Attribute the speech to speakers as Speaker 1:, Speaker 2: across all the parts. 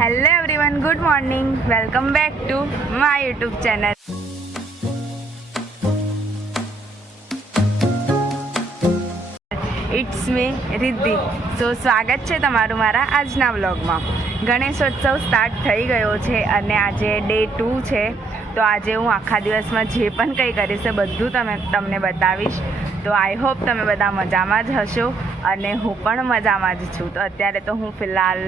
Speaker 1: Hello everyone good morning welcome back to my YouTube channel it's me Riddhi so સ્વાગત છે તમારું મારા આજના વ્લોગમાં ગણેશોત્સવ સ્ટાર્ટ થઈ ગયો છે અને આજે ડે ટુ છે. તો આજે હું આખા દિવસમાં જે પણ કંઈ કરીશ એ બધું તમે તમને બતાવીશ. તો આઈ હોપ તમે બધા મજામાં જ હશો અને હું પણ મજામાં જ છું. તો અત્યારે તો હું ફિલહાલ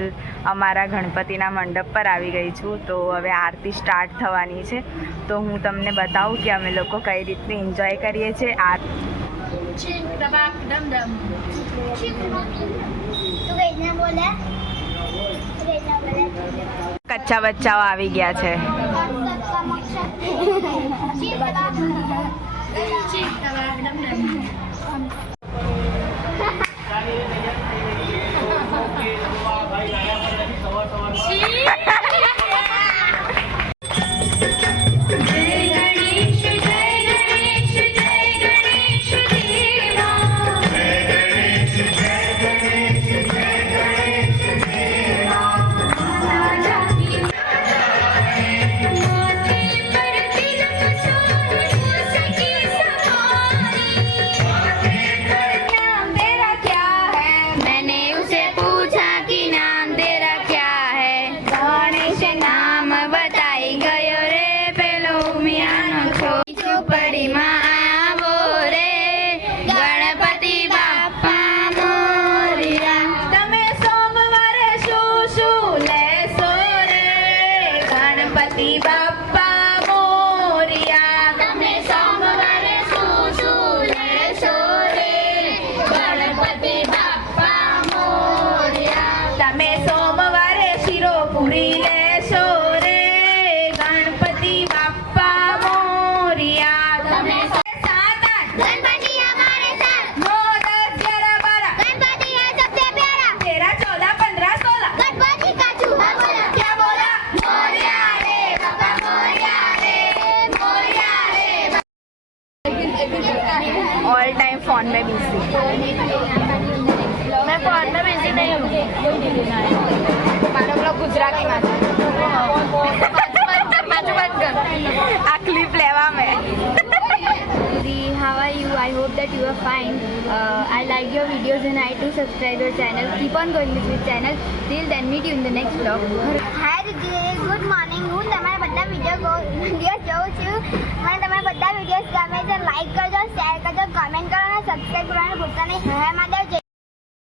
Speaker 1: અમારા ગણપતિના મંડપ પર આવી ગઈ છું. તો હવે આરતી સ્ટાર્ટ થવાની છે. તો હું તમને બતાવું કે અમે લોકો કઈ રીતની એન્જોય કરીએ છીએ. આ
Speaker 2: કચ્છા બચ્ચાઓ આવી ગયા Chik
Speaker 3: તું કઈ રીતના બોલે તું કઈ રીતના બોલે
Speaker 1: કચ્ચા બચ્ચાઓ આવી ગયા છે
Speaker 2: chik
Speaker 3: me out.
Speaker 1: All time phone में बिजी
Speaker 2: मैं फोन में बिजी नहीं हूँ
Speaker 1: મારો બ્લોગ ગુજરાતીમાં
Speaker 2: पाँच बंद कर
Speaker 1: આ ક્લિપ લેવા મેં
Speaker 3: Didi, how are you? I hope that you are fine. Uh, I like your videos and I too subscribe your channel. Keep on going with your channel. Till then, meet you in the next vlog. Hi Didi, good morning. હું તમારા બધા video video જોઉં છું. મને તમારા બધા videos ગમે છે લાઈક કરજો શેર કરજો કમેન્ટ કરો અને સબસ્ક્રાઈબ કરવાનું ભૂલતા નહીં. હે માધવ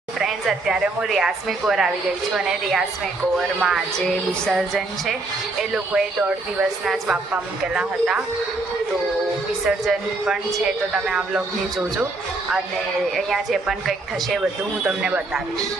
Speaker 1: ફ્રેન્ડ્સ અત્યારે હું રિયાઝ મેકોવર આવી ગઈ છું અને રિયાઝ મેકોવરમાં આજે વિસર્જન છે. એ લોકોએ દોઢ દિવસના જ બાપા મૂકેલા હતા. તો વિસર્જન પણ છે, તો તમે આ બ્લોગને જોજો. અને અહીંયા જે પણ કંઈક થશે બધું હું તમને બતાવીશ.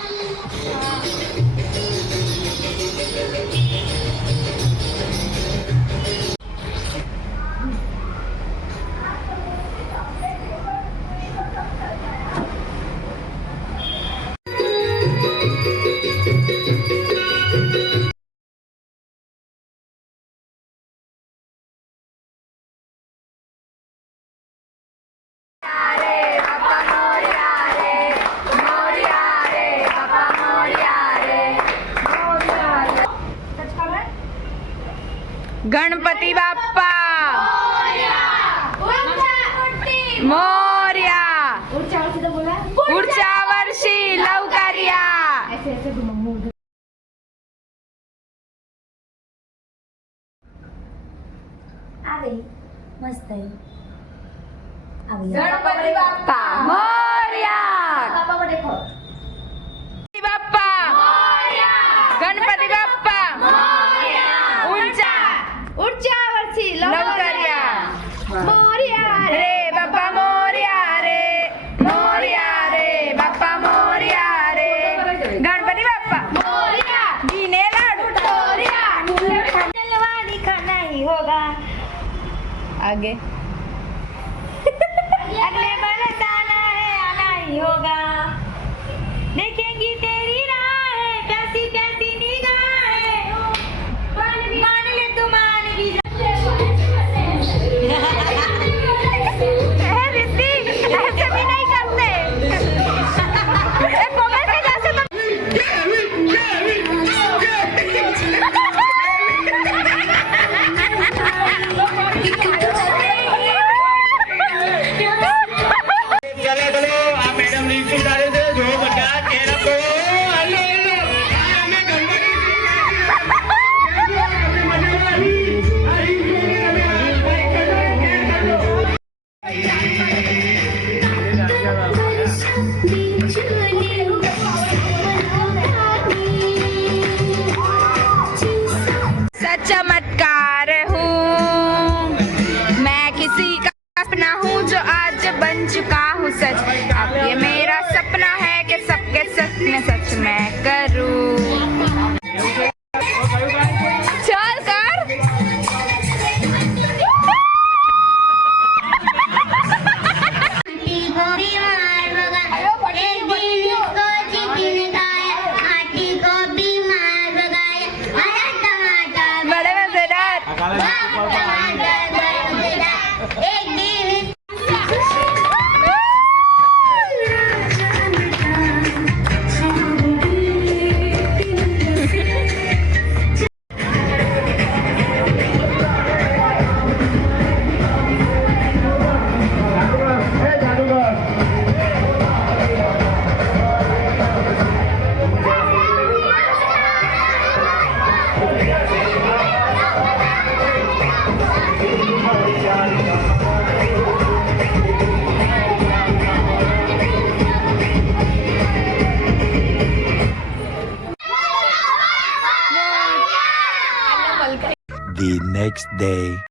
Speaker 1: गणपती बाप्पा. मोर्या.
Speaker 3: पुढच्या
Speaker 1: वर्षी लवकर
Speaker 3: या.
Speaker 1: मस्त आहे. गणपती बाप्पा. आगे अगले बरस आना है आना ही होगा देखेंगी तेरी राह है कैसी कैसी
Speaker 2: 来来
Speaker 4: 来，next day.